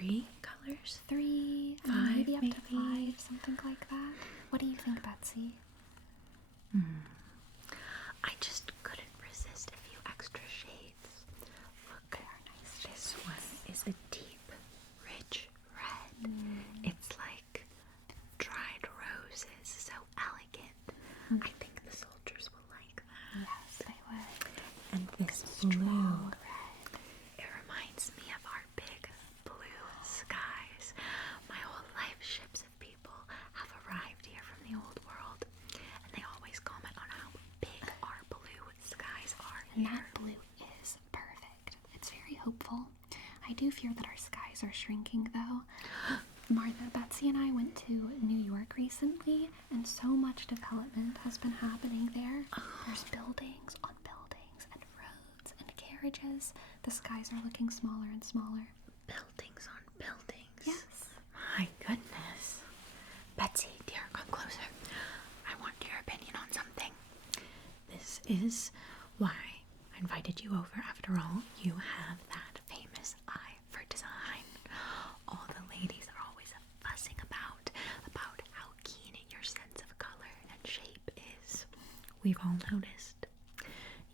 3 colors? 3, 5, maybe up to 5, something like that. What do you think, Betsy? I just couldn't resist a few extra shades. Look, this one is a deep, rich red. It's like dried roses, so elegant. I think the soldiers will like that. Yes, they would. And this blue, it reminds me of our big blue skies. My whole life, ships of people have arrived here from the old world, and they always comment on how big our blue skies are And here. that blue is perfect. It's very hopeful. I do fear that our skies are shrinking, though. Martha, Betsy, and I went to New York recently, and so much development has been happening there. There's buildings on buildings, and roads and carriages. The skies are looking smaller and smaller. Buildings on buildings. Yes. My goodness. Betsy, dear, come closer. I want your opinion on something. This is why I invited you over. After all, you have that famous eye for design. All the ladies are always fussing about how keen your sense of color and shape is. We've all noticed.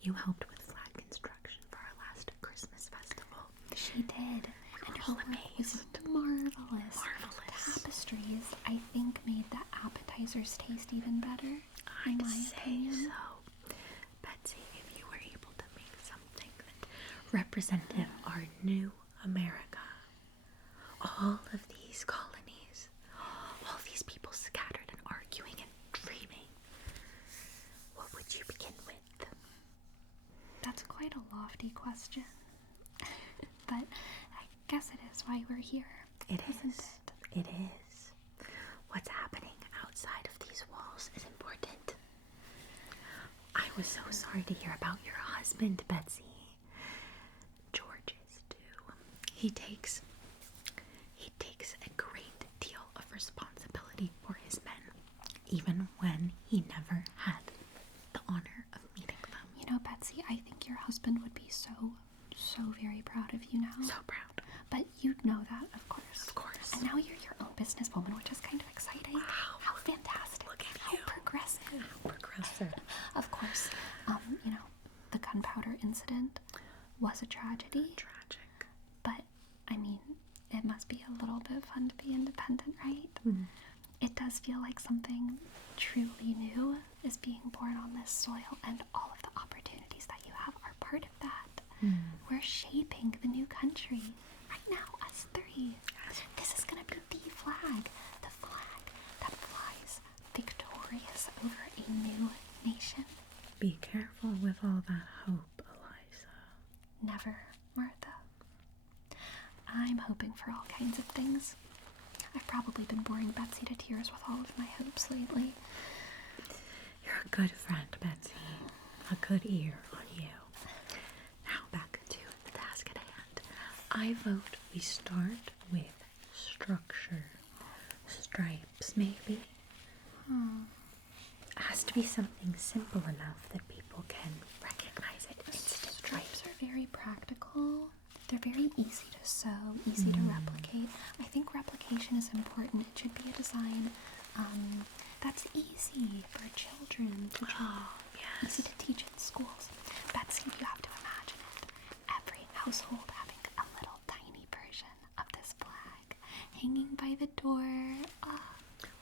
You helped with flag construction for our last Christmas festival. She did. And her work was marvelous. Tapestries, I think, made the appetizers taste even better. I'd say so. Betsy, if you were able to make something that represented our new America, all of these colonies, all these people scattered and arguing and dreaming, what would you begin with? That's quite a lofty question. But I guess it is why we're here. Isn't it? It is. What's happening outside of these walls is important. I was so sorry to hear about your husband, Betsy. George is too. He takes a great deal of responsibility for his men, even when he never had the honor of meeting them. You know, Betsy, I think your husband would be so very proud of you now. So proud. But you'd know that, of course. Of course. And now you're your own businesswoman, which is kind of exciting. Wow. How fantastic. Look at How you. progressive. How progressive. Of course, you know, the gunpowder incident was a tragedy. Tragic. But, I mean, it must be a little bit fun to be independent, right? It does feel like something truly new is being born on this soil, and all of the opportunities that you have are part of that. We're shaping the new country right now, us three. This is going to be the flag that flies victorious over a new nation. Be careful with all that hope, Eliza. Never, Martha. I'm hoping for all kinds of things. I've probably been boring Betsy to tears with all of my hopes lately. You're a good friend, Betsy. A good ear on you. Now back to the task at hand. I vote we start with structure. Stripes, maybe? It has to be something simple enough that people can recognize it instantly. Stripes are very practical. They're very easy to sew, easy to replicate. I think replication is important. It should be a design that's easy for children to draw. Easy to teach in schools. Betsy, you have to imagine it. Every household having a little tiny version of this flag hanging by the door.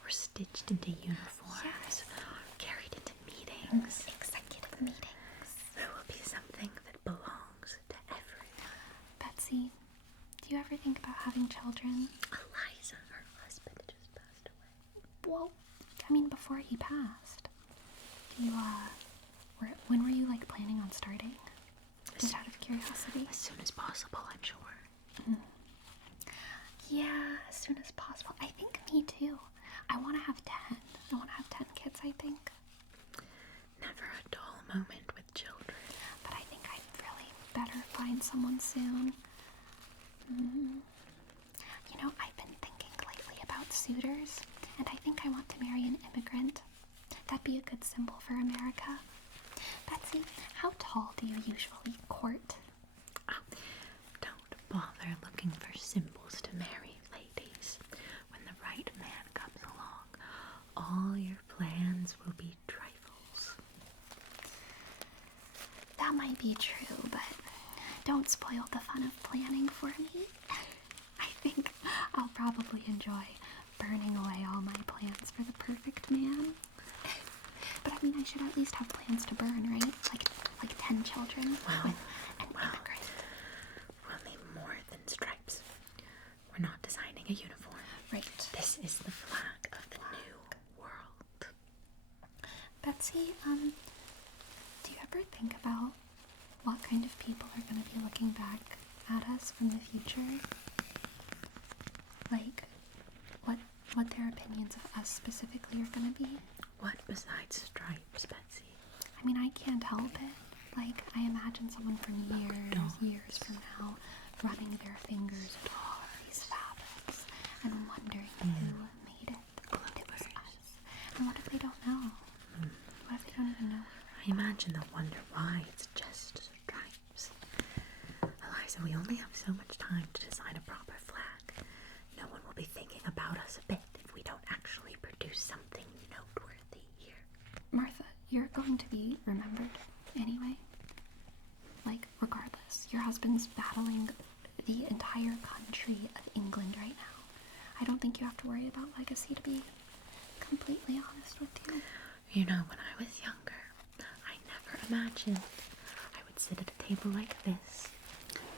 Or stitched into uniforms. Carried into meetings. Executive meetings. There will be something that belongs to everyone. Betsy, do you ever think about having children? Eliza, her husband just passed away. Well, I mean, before he passed. Do you, when were you, planning on starting? Just out of curiosity. As soon as possible, I'm sure. Yeah, as soon as possible. I think me too. I want to have 10. I want to have 10 kids, I think. Never a dull moment with children. But I think I'd really better find someone soon. You know, I've been thinking lately about suitors, and I think I want to marry an immigrant. That'd be a good symbol for America. Betsy, how tall do you usually court? Oh, don't bother looking for are symbols to marry, ladies. When the right man comes along, all your plans will be trifles. That might be true, but don't spoil the fun of planning for me. I think I'll probably enjoy burning away all my plans for the perfect man. But I mean, I should at least have plans to burn, right? Like 10 children with an immigrant. We'll need more than stripes. We're not designing a uniform. Right. This is the flag of the new world. Betsy, do you ever think about what kind of people are going to be looking back at us from the future? Like, what their opinions of us specifically are going to be? What besides stripes, Betsy? I mean, I can't help it. Like, I imagine someone from years from now running their fingers at all these fabrics and wondering who made it. It was us. And what if they don't know? What if they don't even know? I imagine they'll wonder why it's just stripes. Eliza, we only have so much time to design a proper flag. No one will be thinking about us a bit if we don't actually produce something noteworthy here. Martha, you're going to be remembered anyway. Like, regardless, your husband's battling the entire country of England right now. I don't think you have to worry about legacy, to be completely honest with you. You know, when I was younger, I never imagined I would sit at a table like this,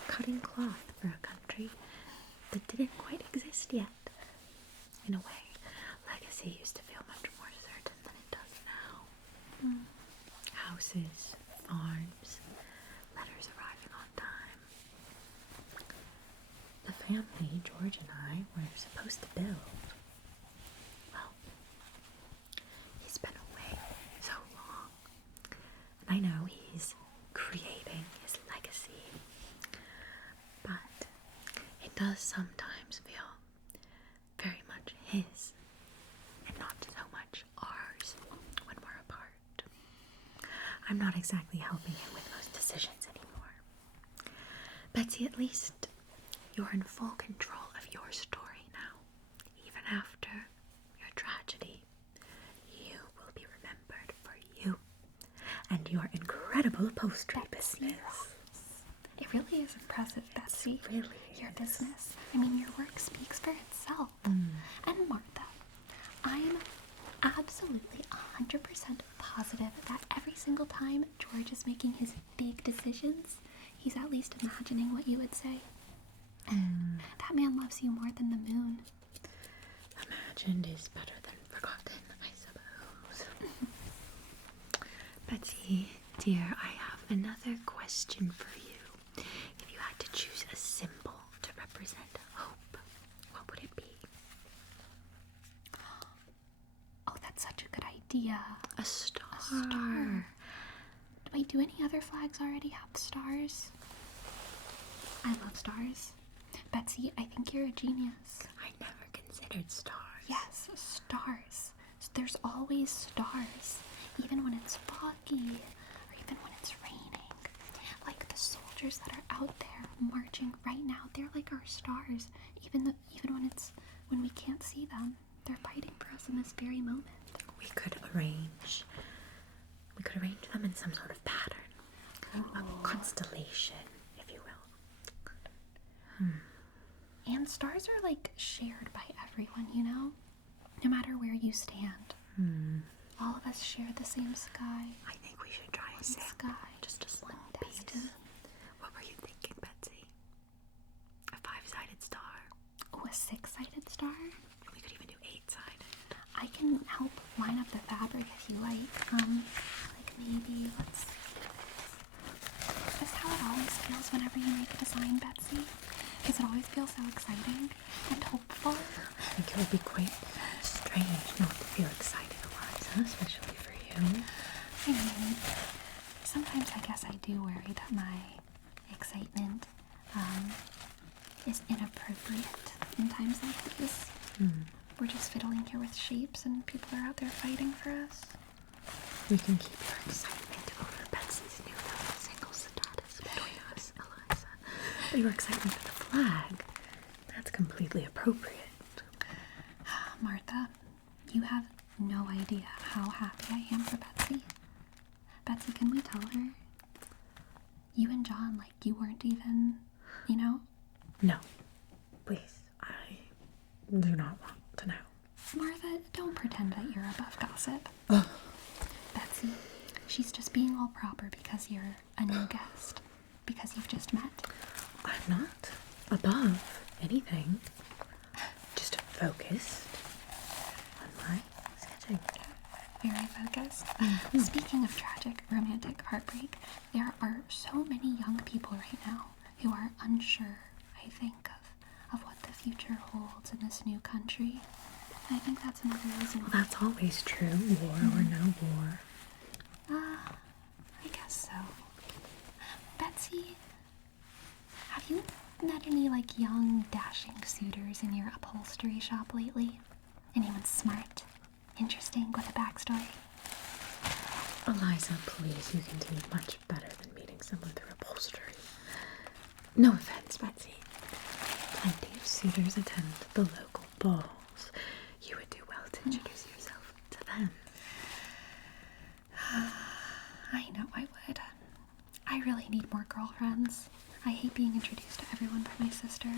cutting cloth for a country that didn't quite exist yet. In a way, legacy used to feel much more certain than it does now. Houses, farms, letters arriving on time. The family George and I were supposed to build. Well, he's been away so long. And I know he's creating his legacy. But it does sometimes feel very much his and not so much ours when we're apart. I'm not exactly helping him with most decisions anymore. Betsy, at least you're in full control of your story now. Even after your tragedy, you will be remembered for you and your incredible upholstery business. It really is impressive, Betsy. It really your is. business. I mean, your work speaks for itself. And Martha, I'm absolutely 100% positive that every single time George is making his big decisions, he's at least imagining what you would say. That man loves you more than the moon. Imagined is better than forgotten, I suppose. Betsy, dear, I have another question for you. If you had to choose a symbol to represent hope, what would it be? Oh, that's such a good idea. A star. A star. Wait, do any other flags already have stars? I love stars. Betsy, I think you're a genius. I never considered stars. Yes, stars. There's always stars. Even when it's foggy, or even when it's raining. Like the soldiers that are out there marching right now, they're like our stars. Even when we can't see them, they're fighting for us in this very moment. We could arrange them in some sort of pattern. A constellation, if you will. And stars are like shared by everyone, you know? No matter where you stand. All of us share the same sky. I think we should try a sample. Sky. Just a small One piece. destiny. What were you thinking, Betsy? A 5-sided star? Oh, a 6-sided star? We could even do 8-sided. I can help line up the fabric if you like. Like maybe, let's see. Is this how it always feels whenever you make a design, Betsy? Does it always feel so exciting and hopeful? I think it would be quite strange not to feel excited, Eliza, especially for you. I mean, sometimes I guess I do worry that my excitement is inappropriate in times like these. We're just fiddling here with shapes and people are out there fighting for us. We can keep your excitement over Betsy's new single status between us, Eliza. But your excitement for the flag That's completely appropriate. Martha, you have no idea how happy I am for Betsy. Betsy, can we tell her? You and John, like, you weren't even, you know? No. Please. I do not want to know. Martha, don't pretend that you're above gossip. Ugh. Betsy, she's just being all proper because you're a new guest. Because you've just met. I'm not above anything. Just focused on my sketching. Very focused. Speaking of tragic romantic heartbreak, there are so many young people right now who are unsure, I think, of what the future holds in this new country. I think that's another reason why. Well, that's always true, war or no war. I guess so. Betsy, have you met any, like, young, dashing suitors in your upholstery shop lately? Anyone smart, interesting, with a backstory? Eliza, please, you can do much better than meeting someone through upholstery. No offense, Betsy. Plenty of suitors attend the local balls. You would do well to introduce yourself to them. I know I would. I really need more girlfriends. I hate being introduced to everyone by my sister.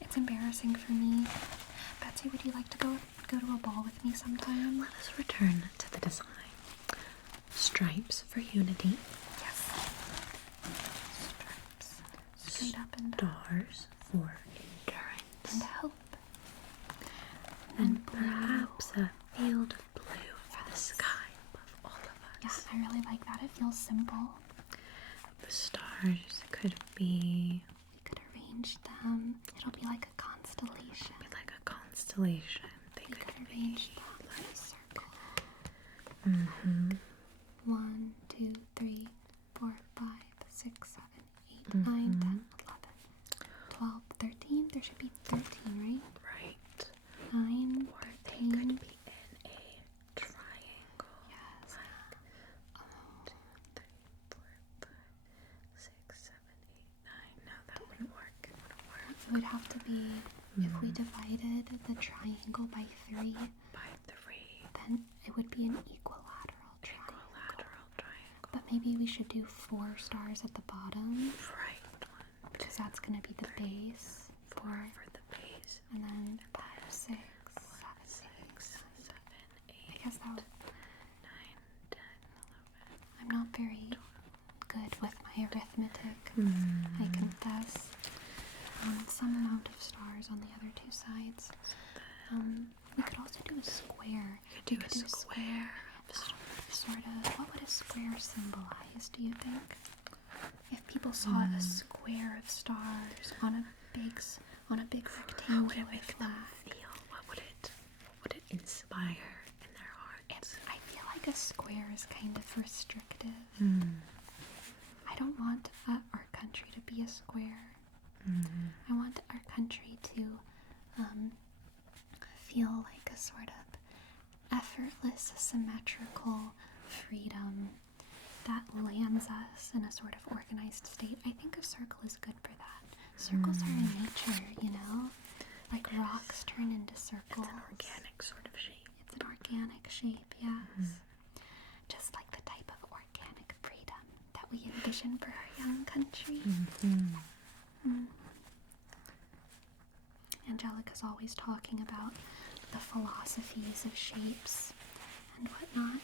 It's embarrassing for me. Betsy, would you like to go to a ball with me sometime? Let us return to the design. Stripes for unity. Yes. Stripes. Straight up and Stars for endurance. and hope. And blue. perhaps a field of blue for the sky above all of us. Yeah, I really like that. It feels simple. The stars could be We could arrange them. It'll be like a constellation. like a constellation. They We could could be arrange them in a circle. mm-hmm. 1, 2, 3, 4, 5, 6, 7, 8, 9, 10, 11, 12, 13. There should be 13, right? Right. 9, Or they 13. could be in a triangle. Yes. Like 1, 2, 3, 4, 5, 6, 7, 8, 9. No, that wouldn't work. It wouldn't work. It would have to be, if we divided the triangle by 3, By 3. then it would be an equilineal triangle. Equilateral triangle. But maybe we should do 4 stars at the bottom, Right. 1, 2, because that's going to be the base. 4 for the base. And then 5, 6, 7, 6, 7, 8, I guess that would, 9, 10, 11. I'm not very good with my arithmetic, Hmm. I confess. Some amount of stars on the other 2 sides. We could also do a square. You could do a square of stars. Sort of. What would a square symbolize, do you think? If people saw a square of stars on a big How would rectangular it make them flag, feel? What would it inspire in their hearts? I feel like a square is kind of restrictive. Hmm. I don't want our country to be a square. I want our country to feel like a sort of effortless, symmetrical freedom that lands us in a sort of organized state. I think a circle is good for that. Circles are in nature, you know? Like rocks turn into circles. It's an organic sort of shape. It's an organic shape, yes. Just like the type of organic freedom that we envision for our young country. Angelica's always talking about the philosophies of shapes and whatnot.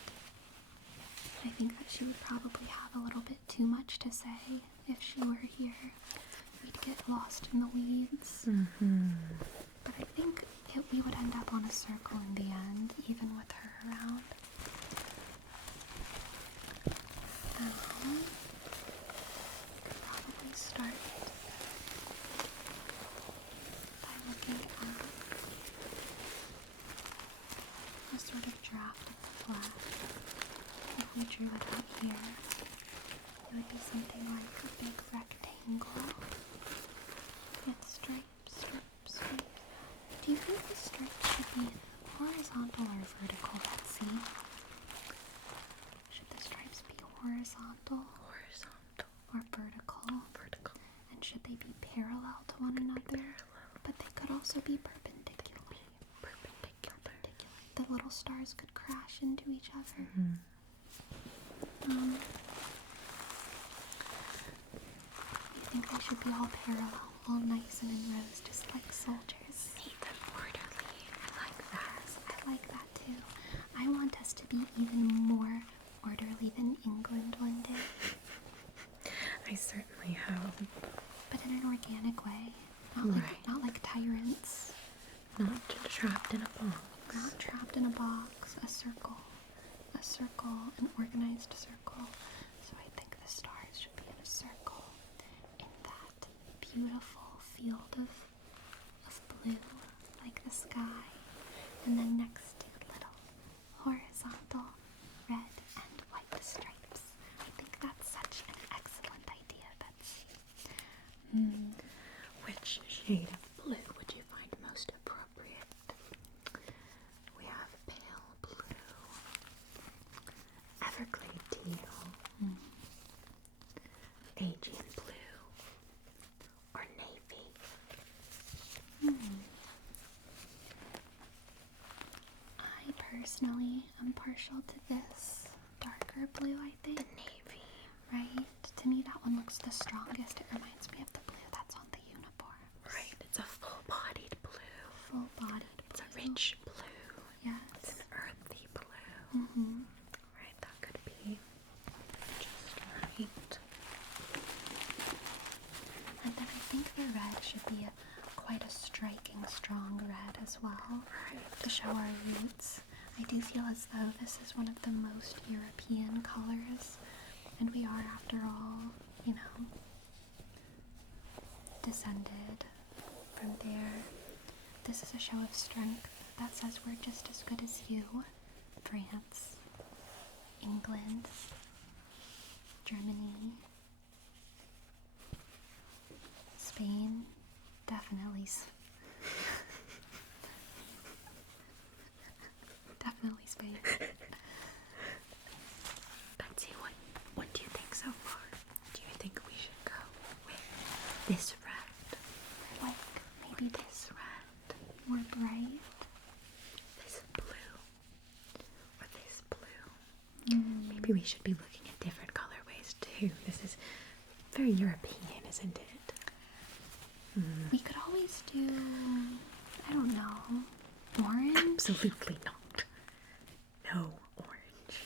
I think that she would probably have a little bit too much to say if she were here. We'd get lost in the weeds. But I think we would end up on a circle in the end, even with her around. Probably start by looking at a sort of draft of the flag. If we drew it out here, it would be something like a big rectangle with stripes, stripes, stripes. Do you think the stripes should be horizontal or vertical, Betsy? Should the stripes be horizontal Horizontal. or vertical? Vertical. And should they be parallel to one another? Parallel. But they could also also be perpendicular. The little stars could crash into each other. I think they should be all parallel, all nice and in rows, just like soldiers. Neat and orderly. I like that. I like that too. I want us to be even more orderly than England one day. I certainly hope. But in an organic way. Not like tyrants. Not trapped in a box. Not trapped in a box. A circle, an organized circle. So I think the stars should be in a circle, in that beautiful field of blue, like the sky, and then next to little horizontal red and white stripes. I think that's such an excellent idea, Betsy. Which shade of blue would you find most appropriate? We have pale blue, everglade teal, Aegean blue, or navy. I personally am partial to this darker blue, I think. The navy. Right? To me, that one looks the strongest. It reminds me of the blue that's on the uniform. Right, it's a full-bodied blue. Full-bodied It's blue. a rich blue. Yes. It's an earthy blue. Right, that could be just right. And then I think the red should be quite a striking, strong red as well. Right. To show our roots. I do feel as though this is one of the most European colors. And we are, after all, descended from there. This is a show of strength that says we're just as good as you. France, England, Germany, Spain, definitely. Definitely Spain. Betsy, what do you think so far? Do you think we should go with this red? Like maybe This red? more bright. This blue? Or this blue? Maybe we should be looking at different colorways too. This is very European, isn't it? We could always do, I don't know, orange? Absolutely not. No orange.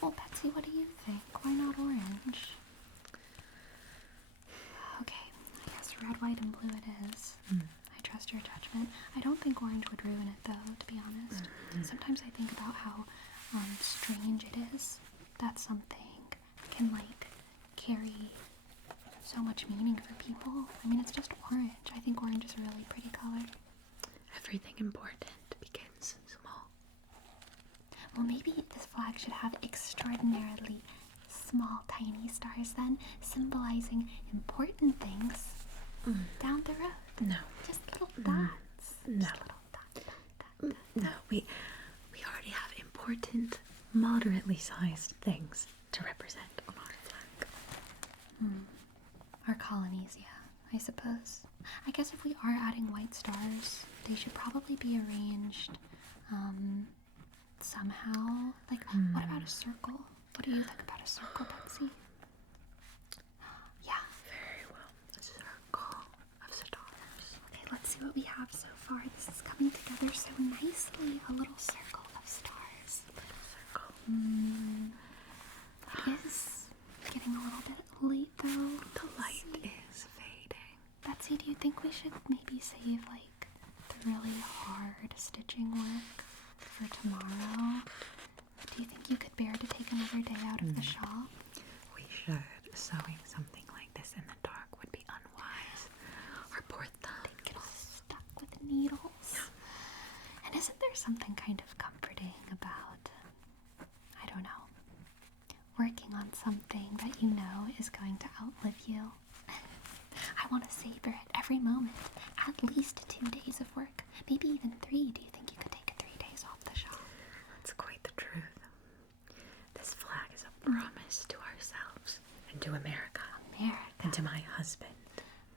Well, Betsy, what do you think? Why not orange? Okay, I guess red, white, and blue it is. I trust your judgment. I don't think orange would ruin it, though, to be honest. Sometimes I think about how strange it is that something can, carry so much meaning for people. I mean, it's just orange. I think orange is a really pretty color. Everything important begins small. Well, maybe this flag should have extraordinarily small, tiny stars then, symbolizing important things down the road. No. Just little dots. No. Just little dot. No, we already have important, moderately sized things to represent on our flag. Our colonies, yeah, I suppose. I guess if we are adding white stars, they should probably be arranged somehow. What about a circle? What do you think about a circle, Betsy? Yeah. Very well. A circle of stars. Okay, let's see what we have so far. This is coming together so nicely. A little circle of stars. Circle. It is getting a little bit late, though. The light is fading. Betsy, do you think we should maybe save, the really hard stitching work for tomorrow? Do you think you could bear to take another day out of the shop? We should. Sewing something like this in the dark would be unwise. Our poor thumbs. Get all stuck with needles. Yeah. And isn't there something kind of comforting about, I don't know, working on something that you know is going to outlive you? I want to savor it every moment. At least 2 days of work. Maybe even 3. Do you think you could take 3 days off the shop? That's quite the truth. This flag is a promise to ourselves and to America. And to my husband.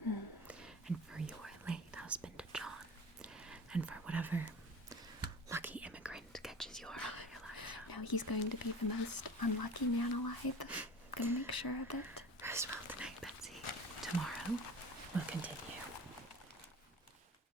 And for your late husband, John. he's going to be the most unlucky man alive. Gonna make sure of it. Rest well tonight, Betsy. Tomorrow, we'll continue.